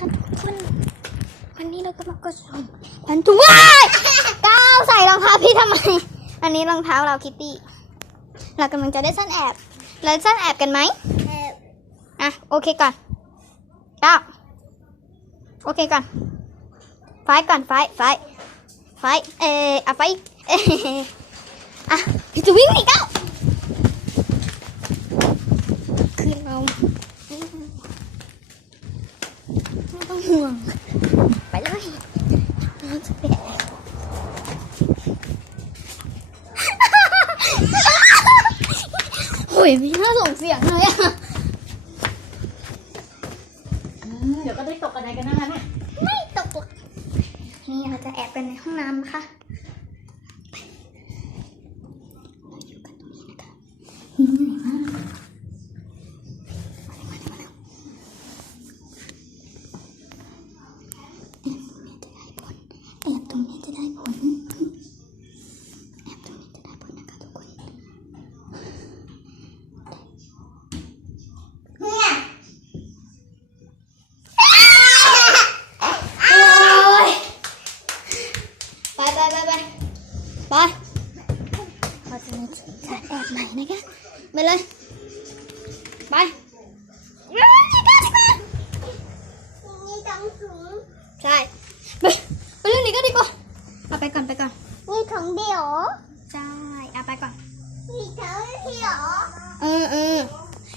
ค่ะทุกคน วันนี้เราก็มากระชมพันถุงว้ายก้าวใส่รองเท้าพี่ทำไม อันนี้รองเท้าเราคิตตี้ เรากำลังจะได้ซ่อนแอบ เราซ่อนแอบกันไหมแอบอะโอเคก่อนก้าวโอเคก่อน ไฟก่อนไฟไฟไฟเอออะไฟเอออะพี่จะวิ่งหนีก้าวคือเราไม่ต้อง ห่วง ไปเลยเราจะไปแอบโอ้ยไม่น่าส่งเสียงเลยอะเดี๋ยวก็ได้ตกกันไหนกันนั่นแหละนะไม่ตกหรอกนี่เราจะแอบกันในห้องน้ำนะคะ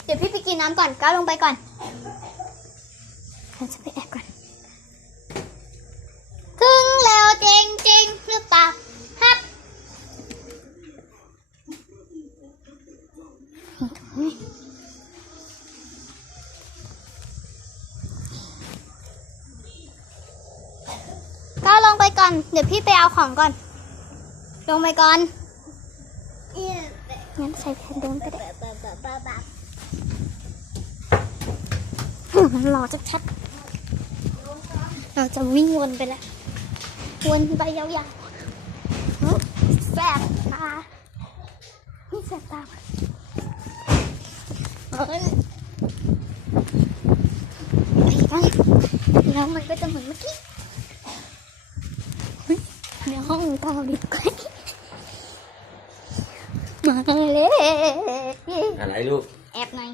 เดี๋ยวพี่ไปกินน้ำก่อนก้าวลงไปก่อนเราจะไปแอบก่อน ถึงแล้วจริงจริงๆหรือเปล่าฮับนี่ตรงนี้ก้าวลงไปก่อน เดี๋ยวพี่ไปเอาของก่อน ลงไปก่อนเนี่ยงั้นใส่แผ่นเดิมก็ได้ มันรอจะชัดเราจะวิ่งวนไปแล้ว วนไปยาวๆแสบตานี่แสบตาเอ้ยไปแล้วมันก็จะเหมือนเมื่อกี้ในห้องต่อดีกว่ามาเลยอะไรลูก แอบหน่อย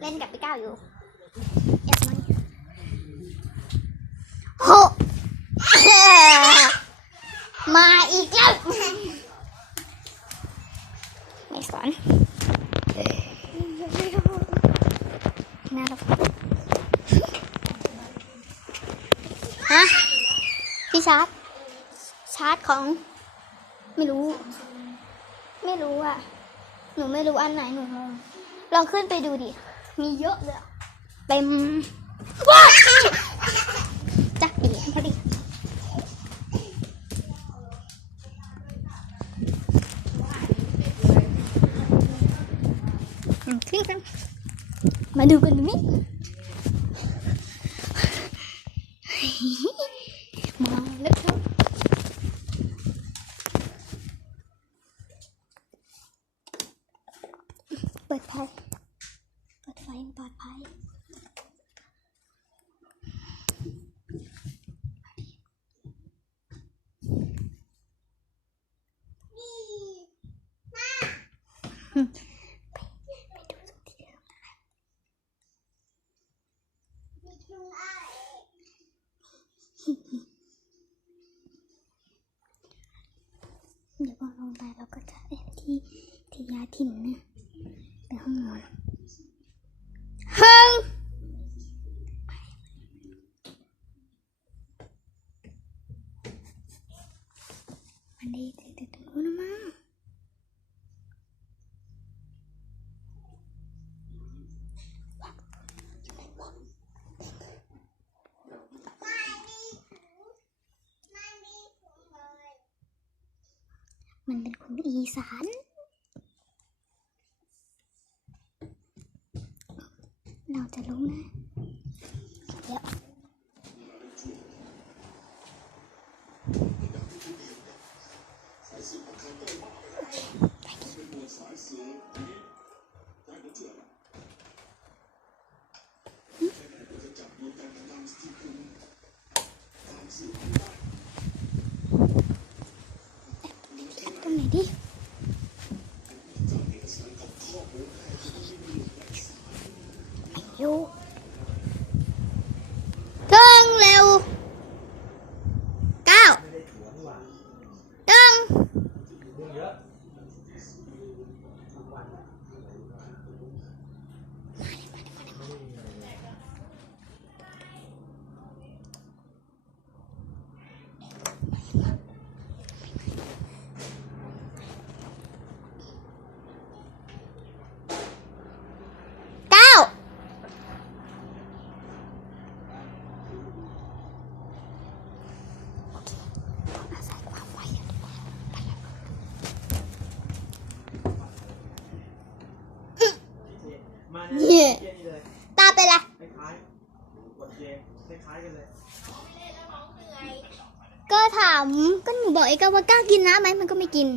เล่นกับพี่ก้าวอยู่ แอบหน่อยโหมาอีกแล้วไม่สอนน่ารักฮะพี่ชาร์จชาร์จของ ไม่รู้ ไม่รู้อะ นูไม่รู้อันไหนหนูงงลองขึ้นไปดูดิ มีเยอะเลยเต็มว้าจักดีพอดีขึ้นกันมาดูกันดูนี่มาแล้วครับเปิดไฟเปิดไฟยังปลอดภัย ไปดูตรงที่ เดี๋ยวพอลงไปเราก็จะแอบที่ที่ยาถิ่นนะไปห้องนอนห้องมันดีติดติดตรงนู้นนะมั้ง มันเป็นคนอีสาน เราจะรู้นะ เดี๋ยวโอเค ตาเป็นไรคล้ายๆกดเกมคล้ายๆกันเลย ก็ถามก็หนูบอกเองก็ว่ากล้ากินน้ำไหมมันก็ไม่กิน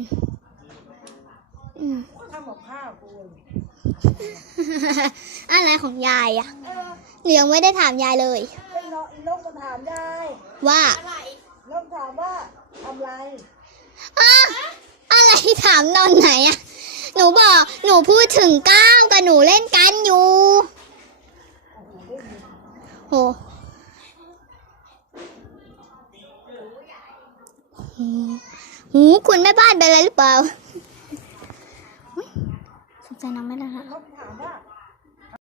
อืมทำกับข้าวกูอะไรของยายอะหนูยังไม่ได้ถามยายเลย ไอ้น้องอีนกมาถามยายว่า นกถามว่าทำไร อะอะไรถามตอนไหนอะห นูบอก หนูพูดถึงก้าวกับหนูเล่นกันอยู่โหหูหูคุณแม่บ้านเป็นอะไรหรือเปล่าสนใจน้องไม่ได้ละ